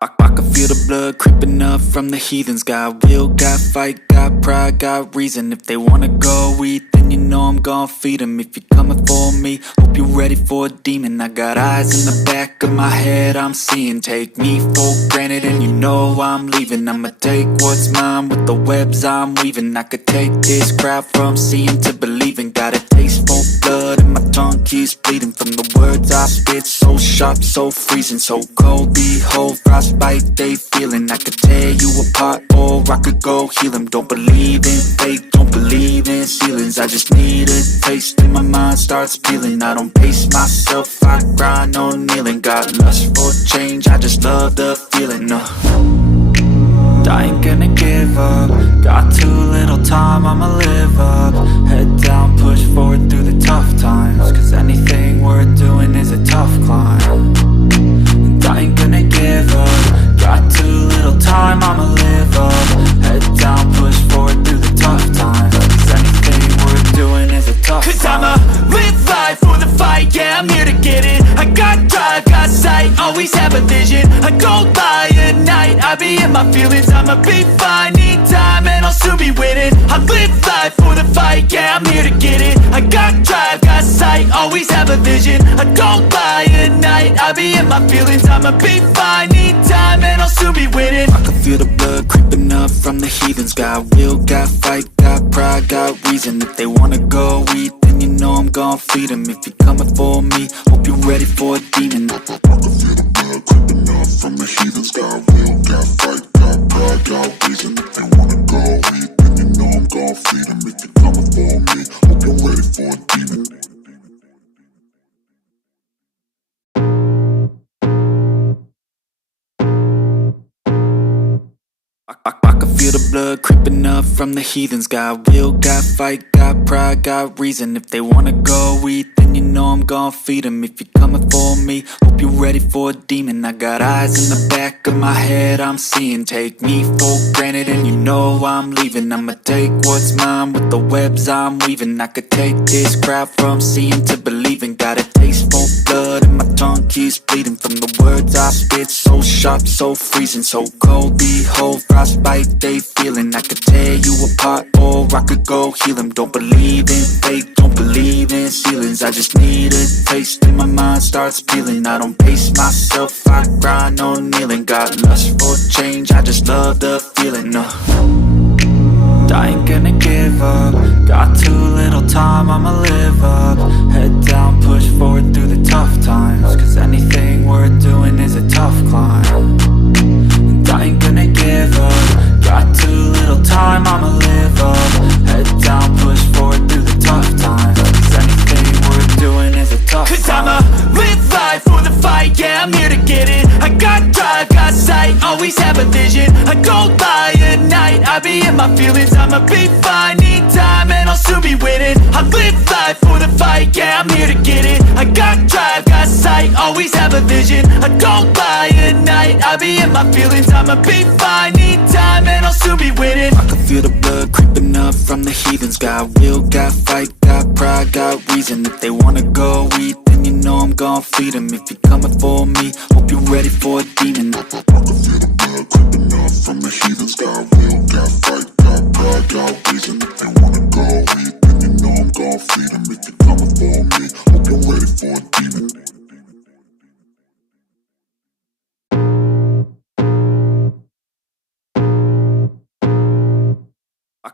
I can feel the blood creeping up from the heathens. Got will, got fight, got pride, got reason. If they wanna go eat, then you know I'm gon' feed them. If you're coming for me, hope you're ready for a demon. I got eyes in the back of my head, I'm seeing. Take me for granted and you know I'm leaving. I'ma take what's mine with the webs I'm weaving. I could take this crowd from seeing to believing. Got a taste for blood and my tongue keeps bleeding from the words I spit. So sharp, so freezing, so cold. Behold, frostbite they feeling. I could tear you apart or I could go heal them. Don't believe in fate, don't believe in ceilings. I just need a taste and my mind starts peeling. I don't pace myself, I grind on kneeling. Got lust for change, I just love the feeling. I ain't gonna give up. Got too little time, I'ma live up. Head down, push forward through the tough times. Cause anything worth doing is a tough climb. And I ain't gonna give up. Got too little time, I'ma live up. Head down, push forward through the tough times. Cause anything worth doing is a tough climb. Cause I'ma live life for the fight, yeah, I'm here to get it. I got drive, got sight, always have a vision. I go by at night, I be in my feelings. I'ma be fine, need time and I'll soon be winning. I live life for the fight, yeah, I'm here to get it. I got drive, got sight, always have a vision. I go by at night, I be in my feelings. I'ma be fine, need time and I'll soon be winning. I can feel the blood creeping up from the heathens. Got will, got fight, got pride, got reason. If they wanna go eat, then you know I'm gon' feed them. If you're coming for me, hope you're ready for a demon. I can feel the blood creeping up from the heathens. Got will, got fight, got pride, got reason. If they wanna go eat, then you know I'm gon' feed them. If you're coming for me, hope you're ready for a demon. I can feel the blood creeping up from the heathens. Got will, got fight, got pride, got reason. If they wanna go eat, then you know I'm gon' feed them. If you're coming for me, hope you're ready for a demon. I got eyes in the back of my head, I'm seeing. Take me for granted and you know I'm leaving. I'ma take what's mine with the webs I'm weaving. I could take this crowd from seeing to believing. Got a taste for blood and my tongue keeps bleeding from the words I spit. So sharp, so freezing, so cold. Behold, frostbite they feeling. I could tear you apart or I could go heal them. Don't believe in fate, don't believe in ceilings. I just need a taste and my mind starts peeling. I don't pace myself, I grind on kneeling. Got lust for change, I just love the feeling. I ain't gonna give up. Got too little time, I'ma live up. Head down, push forward through the tough times. Cause anything worth doing is a tough climb. And I ain't gonna give up. Got too little time, I'ma live up. Head down, push forward through the tough times. Cause anything worth doing is a tough climb. Cause I'ma live life for the fight, yeah, I'm here to get it. I got drive, got sight, always have a vision. I go by at night, I be in my feelings. I'ma be fine, need time and I'll soon be winning. I live life for the fight, yeah, I'm here to get it. I got drive, got sight, always have a vision. I go by at night, I be in my feelings. I'ma be fine, need time and I'll soon be winning. I can feel the blood creeping up from the heathens. Got will, got fight, got pride, got reason. If they wanna go eat, then you know I'm gon' feed them. If you're coming for me, hope you're ready for a demon. I can feel the blood creeping up from the heathens. Got will, got fight, got pride, got reason. If they wanna go eat, then you know I'm gon' feed them. If you're coming for me, hope you're ready for a demon.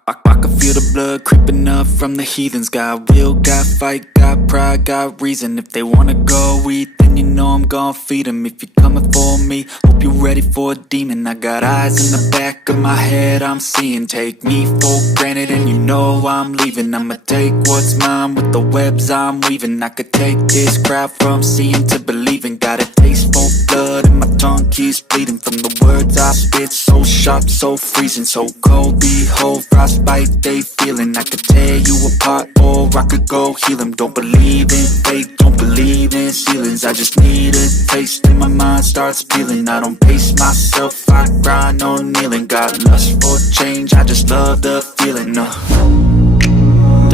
I can feel the blood creeping up from the heathens. Got will, got fight, got pride, got reason. If they wanna go eat, then you know I'm gon' feed them. If you're coming for me, hope you're ready for a demon. I got eyes in the back of my head, I'm seeing. Take me for granted and you know I'm leaving. I'ma take what's mine with the webs I'm weaving. I could take this crowd from seeing to believing. Got a taste for blood and my tongue keeps bleeding from the words I spit. So sharp, so freezing, so cold. Behold, frostbite they feeling. I could tear you apart or I could go heal them. Don't believe in fate, don't believe in ceilings. I just need a taste and my mind starts peeling. I don't pace myself, I grind on kneeling. Got lust for change, I just love the feeling.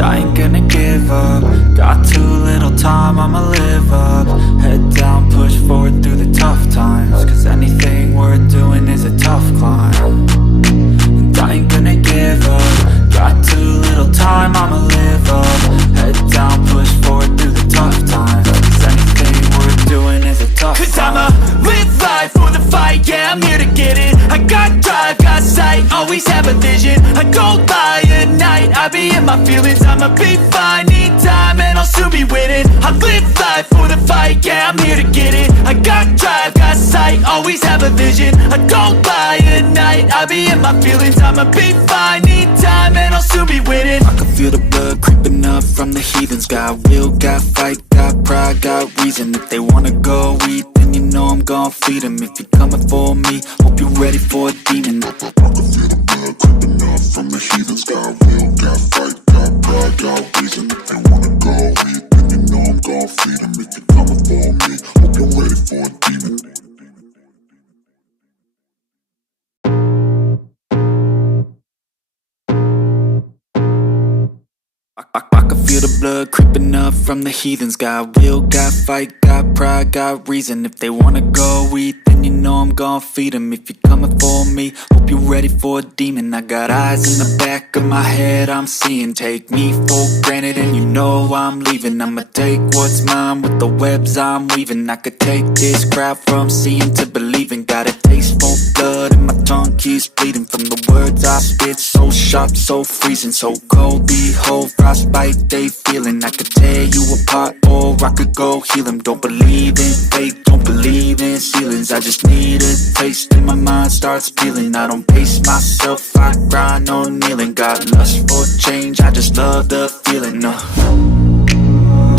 I ain't gonna give up. Got too little time, I'ma live up. Head down, push forward through the tough times. Cause anything we're doing is a tough climb, and I ain't gonna give up. Got too little time, I'ma live up. Head down, push forward through the tough times, 'cause anything we're doing is a tough climb. 'Cause I'ma live life for the fight, yeah, I'm here to get it. I got drive, got sight, always have a vision. I don't lie at night, I be in my feelings. I'ma be fine, need time, and I'll soon be winning. I live life for the fight, yeah, I'm here to get it. I got drive, got sight, always have a vision. I don't lie at night, I be in my feelings. I'ma be fine, need time, and I'll soon be winning. I can feel the blood creeping up from the heathens. Got will, got fight, got pride, got reason. If they wanna go eat, then you know I'm gon' feed them. If you're coming for me, hope you're ready for a demon. I can feel the blood creeping up from the heathens. Got will, got fight, got pride, got reason. If they wanna go eat, then you know I'm gon' feed them. If you're coming for me, hope you're ready for a demon. I can feel the blood creeping up from the heathens. Got will, got fight, got pride, got reason. If they wanna go eat, then you know I'm gon' feed them. If you're coming for me, hope you're ready for a demon. I got eyes in the back of my head, I'm seeing. Take me for granted and you know I'm leaving. I'ma take what's mine with the webs I'm weaving. I could take this crowd from seeing to believing. Got a taste for blood and my tongue keeps bleeding from the words I spit. So sharp, so freezing, so cold. Behold, frostbite they feeling. I could tear you apart or I could go heal them. Don't believe in fate, don't believe in ceilings. I just need a taste and my mind starts peeling. I don't pace myself, I grind on kneeling. Got lust for change, I just love the feeling.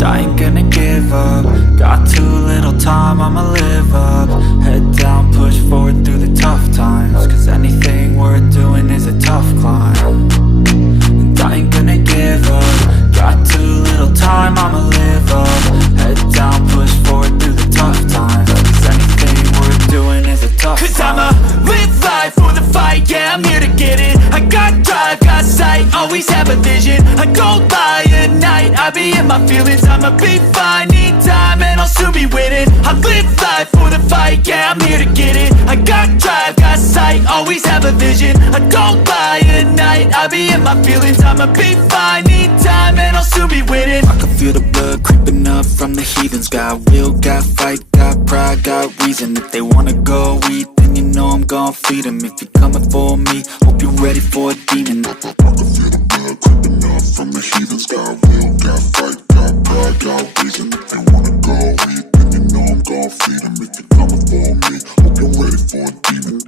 I ain't gonna give up. Got too little time, I'ma live up. Head down, push forward through the tough times, 'cause anything we're doing is a tough climb, and I ain't gonna give up. Got too little time, I'ma live up. Head down, push forward through the tough times, 'cause anything we're doing is a tough climb. 'Cause I'ma live life for the fight, yeah, I'm here to get it. I got drive, got sight, always have a vision. I don't lie at night, I be in my feelings. I'ma be fine, need time, and I'll soon be winning. I live life for the fight, yeah, I'm here to get it. I got drive, got sight, always have a vision. I don't lie at night, I be in my feelings. I'ma be fine, need time, and I'll soon be winning. I can feel the blood creeping up from the heathens. Got will, got fight, got pride, got reason. If they wanna go eat, then you know I'm gon' feed them. If you're coming for me, hope you're ready for a demon. I can feel the blood creeping up from the heathens. Got will, got fight, got pride, got reason. If they wanna go eat, then you know I'm gon' feed them. If you're coming for me, hope you're ready for a demon.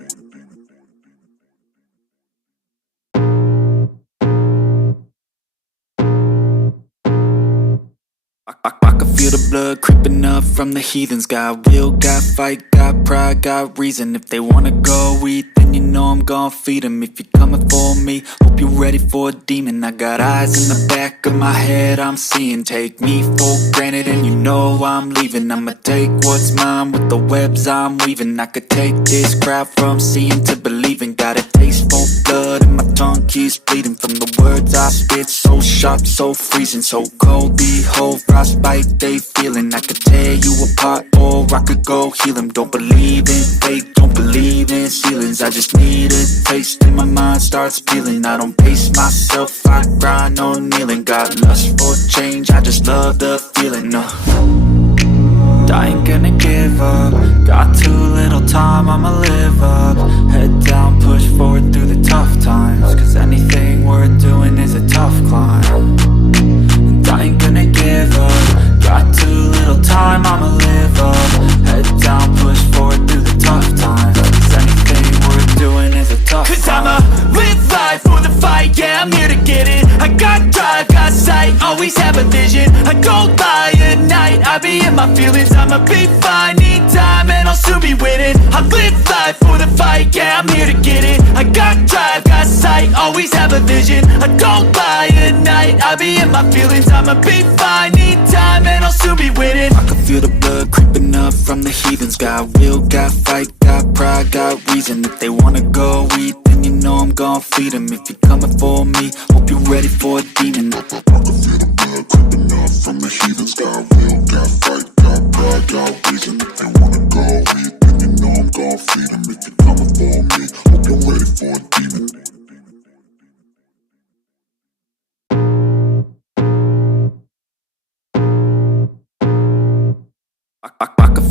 I can feel the blood creeping up from the heathens. Got will, got fight, got pride, got reason. If they wanna go eat, then you know I'm gon' feed them. If you're coming for me, hope you're ready for a demon. I got eyes in the back of my head, I'm seeing. Take me for granted and you know I'm leaving. I'ma take what's mine with the webs I'm weaving. I could take this crowd from seeing to believing. Got a taste for blood and my tongue keeps bleeding from the words I spit. So sharp, so freezing, so cold. Behold, frostbite they feeling. I could tear you apart or I could go heal them. Don't believe in fate, don't believe in ceilings. I just need a taste and my mind starts peeling. I don't pace myself, I grind on kneeling. Got lust for change, I just love the feeling. I ain't gonna give up. Got too little time, I'ma live up. Head down, push forward through the tough times, 'cause anything we're doing is a tough climb, and I ain't gonna give up. Got too little time, I'ma live up. Head down, push forward through the tough times, 'cause anything we're doing is a tough climb. 'Cause I'ma live life for the fight, yeah, I'm here to get it. I got drive, got sight, always have a vision. I don't lie at night, I be in my feelings. I'ma be fine, need time, and I'll soon be winning. I live life for the fight, yeah, I'm here to get it. I got drive, got sight, always have a vision. I don't lie at night, I be in my feelings. I'ma be fine, need time, and I'll soon be winning. I can feel the blood creeping up from the heathens. Got will, got fight, got pride, got reason. If they wanna go eat, then you know I'm gon' feed them. If you're coming for me, hope you're ready for a demon. I can feel the blood creeping up from the heathens. Got will, got fight, got pride, got reason. If they wanna go eat, then you know I'm gon' feed them. If you're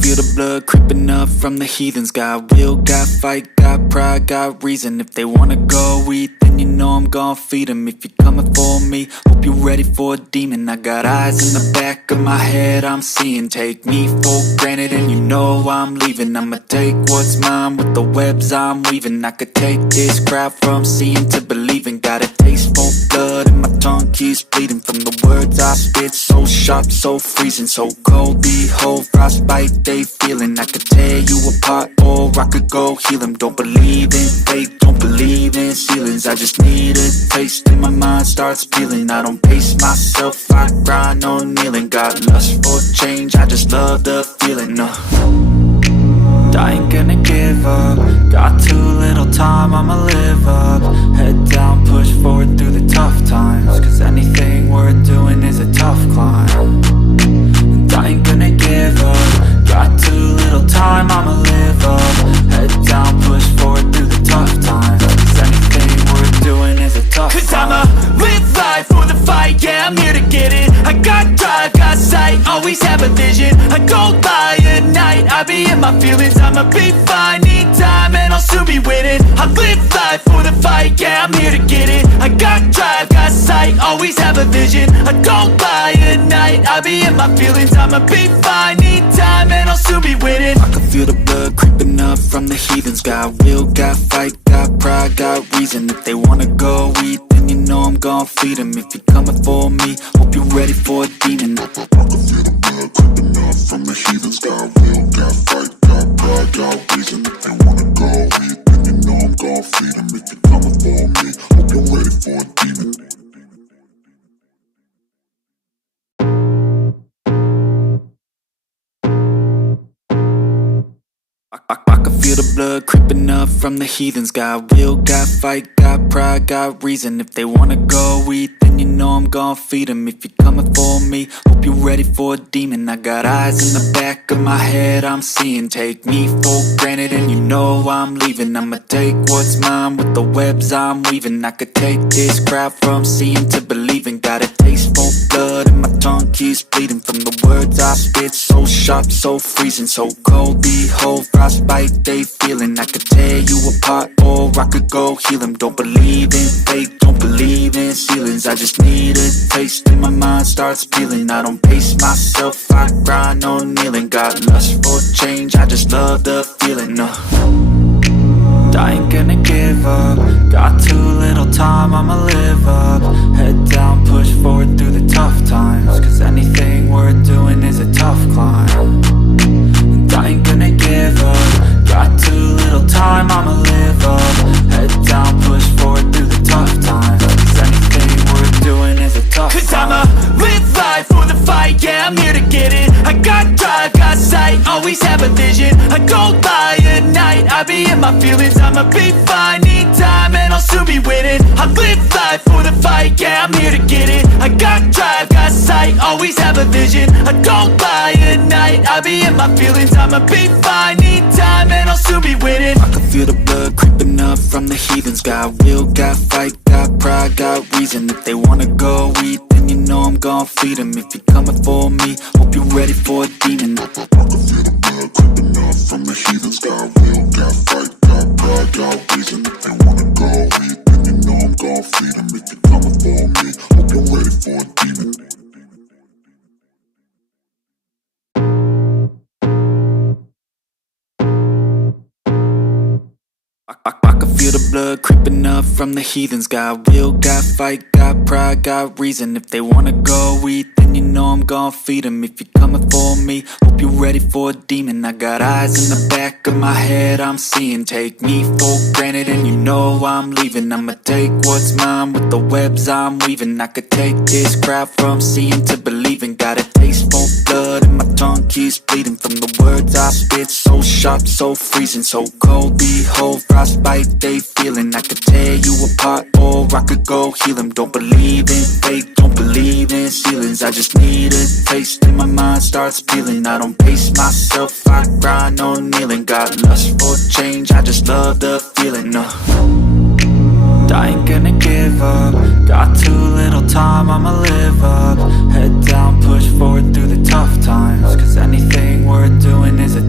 feel the blood creeping up from the heathens. Got will, got fight, got pride, got reason. If they wanna go eat, then you know I'm gon' feed them. If you're coming for me, hope you're ready for a demon. I got eyes in the back of my head, I'm seeing. Take me for granted and you know I'm leaving. I'ma take what's mine with the webs I'm weaving. I could take this crowd from seeing to believing. Got a taste for blood and my tongue keeps bleeding from the words I spit. So sharp, so freezing, so cold. Behold, frostbite they feeling. I could tear you apart or I could go heal them. Don't believe in fate, don't believe in ceilings. I just need a taste and my mind starts peeling. I don't pace myself, I grind on kneeling. Got lust for change, I just love the feeling. I ain't gonna give up. Got too little time, I'ma live up. Head down, push forward through the tough times. Cause anything worth doing is a tough climb. And I ain't gonna give up. Got too little time, I'ma live up. Head down, push forward through the tough times. Cause anything worth doing is a tough climb. Cause I'ma live life for the fight, yeah, I'm here to get it. I got drive, got sight, always have a vision. I go by at night, I be in my feelings. I'ma be fine, need time and I'll soon be winning. I live life for the fight, yeah, I'm here to get it. I got drive, got sight, always have a vision. I go by at night, I be in my feelings. I'ma be fine, need time and I'll soon be winning. I can feel the blood creeping up from the heathens. Got will, got fight, got pride, got reason. If they wanna go eat, then you know I'm gon' feed them. If you're coming for me, hope you're ready for a demon. I can feel the blood creeping up from the heathens. Got will, got fight, got pride, got reason. If they wanna go eat, then you know I'm gon' feed them. If you're coming for me, hope you're ready for a demon. I can feel the blood creeping up from the heathens. Got will, got fight, got pride, got reason. If they wanna go eat, then you know I'm gon' feed them. If you're coming for me, hope you're ready for a demon. I got eyes in the back of my head, I'm seeing. Take me for granted and you know I'm leaving. I'ma take what's mine with the webs I'm weaving. I could take this crowd from seeing to believing. Got a taste for blood and my tongue keeps bleeding from the words I spit. So sharp, so freezing, so cold. Behold, frostbite they feeling. I could tear you apart or I could go heal them. Don't believe in fate, don't believe in ceilings. I just need a taste and my mind starts peeling. I don't pace myself, I grind on kneeling. Got lust for change, I just love the feeling. I ain't gonna give up. Got too little time, I'ma live up. Head down, push forward through the tough times. Cause anything worth doing is a tough climb. And I ain't gonna give up. Got too little time, I'ma live up. Head down, push forward through the tough times. Cause anything worth doing is a tough climb. Cause I'ma live life for the fight, yeah, I'm here to get it. I got drive, got sight, always have a vision. I go by at night, I be in my feelings. I'ma be fine, need time and I'll soon be winning. I live life for the fight, yeah, I'm here to get it. I got drive, got sight, always have a vision. I go by at night, I be in my feelings. I'ma be fine, need time and I'll soon be winning. I can feel the blood creeping up from the heathens. Got will, got fight, got pride, got reason. If they wanna go eat, then you know I'm gon' feed them. If you're coming for me, hope you're ready for a demon. I can feel the blood creeping up from the heathens. Got will, got fight, got pride, got reason. If they wanna go eat, then you know I'm gon' feed them. If you're coming for me, hope you're ready for a demon. I can feel the blood creeping up from the heathens. Got will, got fight, got pride, got reason. If they wanna go eat, then you know I'm gon' feed them. If you're coming for me, hope you're ready for a demon. I got eyes in the back of my head, I'm seeing. Take me for granted and you know I'm leaving. I'ma take what's mine with the webs I'm weaving. I could take this crowd from seeing to believing. Got a taste for blood and my tongue keeps bleeding from the words I spit. So sharp, so freezing, so cold. Behold, frostbite they feeling. I could tear you apart or I could go heal them. Don't believe in fate, don't believe in ceilings. I just need a taste and my mind starts peeling. I don't pace myself, I grind on kneeling. Got lust for change, I just love the feeling. I ain't gonna give up. Got too little time, I'ma live up. Head down, push forward through the tough times. Cause anything worth doing is a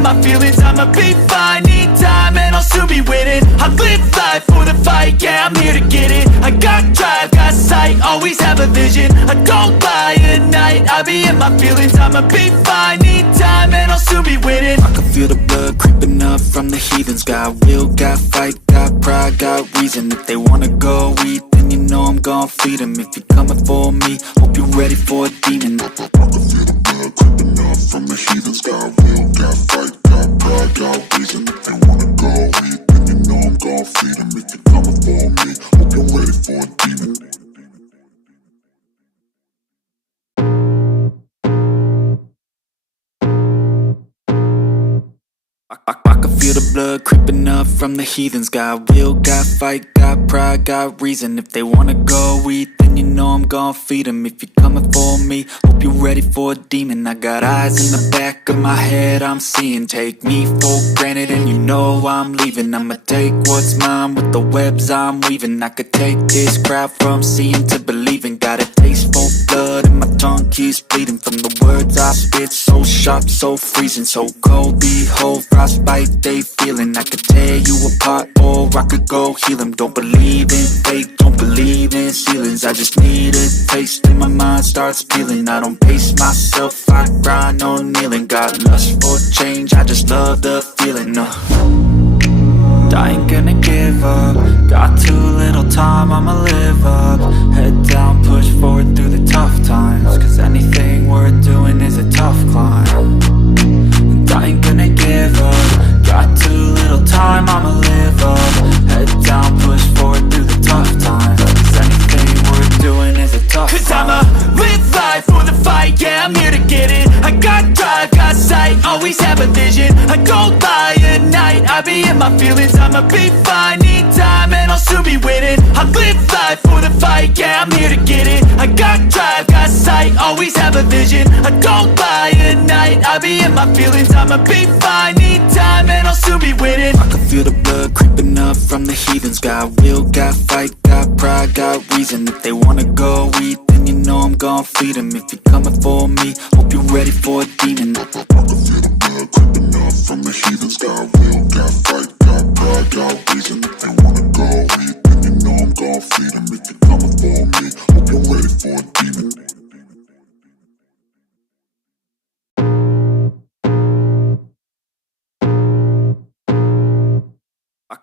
in my feelings, I'ma be fine. Need time and I'll soon be winning. I live life for the fight, yeah, I'm here to get it. I got drive, got sight, always have a vision. I don't lie at night, I be in my feelings, I'ma be fine. Need time and I'll soon be winning. I can feel the blood creeping up from the heathens. Got will, got fight, got pride, got reason. If they wanna go eat, then you know I'm gon' feed them. If you're coming for me, hope you're ready for a demon. I can feel the blood creeping up from the heathens. Got will, got fight, got pride, got reason. If they wanna go eat, then you know I'm gon' feed them. If you're coming for me, hope you're ready for a demon. I can feel the blood creeping up from the heathens. Got will, got fight, got pride, got reason. If they wanna go eat, then you know I'm gon' feed them. If you're coming for me, hope you're ready for a demon. I got eyes in the back of my head, I'm seeing. Take me for granted and you know I'm leaving. I'ma take what's mine with the webs I'm weaving. I could take this crowd from seeing to believing. Got a taste for blood and my tongue keeps bleeding. From the words I spit, so sharp, so freezing, so cold. Behold, frostbite they feeling. I could tear you apart or I could go heal them. Don't believe in fate, don't believe in ceilings. I just need a taste and my mind starts peeling. I don't pace myself, I grind on kneeling. Got lust for change, I just love the feeling. I ain't gonna give up. Got too little time, I'ma live up. Head down, push forward through the tough times. Cause anything worth doing is a tough climb. And I ain't gonna give up. Got too little time, I'ma live up. Head down, push forward through the tough times. Cause anything worth doing is a tough climb. Cause I'ma live life for the fight, yeah, I'm here to get it. I got drive, got sight, always have a vision. I don't lie at night, I be in my feelings, I'ma be fine. Need time and I'll soon be winning. I live life for the fight, yeah, I'm here to get it. I got drive, got sight, always have a vision. I don't lie at night, I be in my feelings, I'ma be fine. Need time and I'll soon be winning. I can feel the blood creeping up from the heathens. Got will, got fight, got pride, got reason. If they wanna go eat, then you know I'm gon' feed them. If you're coming for me, hope you're ready for a demon. I can feel the blood creeping up from the heathens. Got will, got fight, got pride, got reason. If they wanna go eat, then you know I'm gon' feed them. If you're coming for me, hope you're ready for a demon.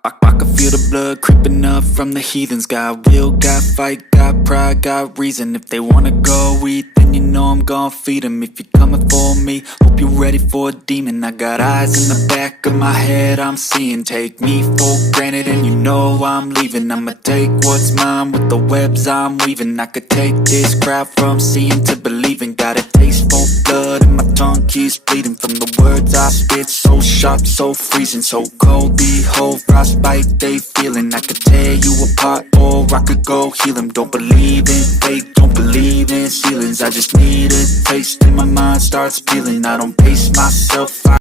I can feel the blood creeping up from the heathens. Got will, got fight, got pride, got reason. If they wanna go eat, then you know I'm gon' feed them. If you're coming for me, hope you're ready for a demon. I got eyes in the back of my head, I'm seeing. Take me for granted and you know I'm leaving. I'ma take what's mine with the webs I'm weaving. I could take this crowd from seeing to believing. Got a taste for blood and my tongue keeps bleeding. From the words I spit, so sharp, so freezing, so cold. Behold, frostbite they feeling. I could tear you apart or I could go heal them. Don't believe in fate, don't believe in ceilings. I just need a taste and my mind starts peeling. I don't pace myself, I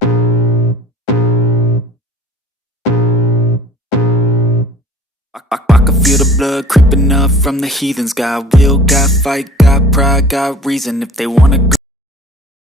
can feel the blood creeping up from the heathens. Got will, got fight, got pride, got reason. If they wanna go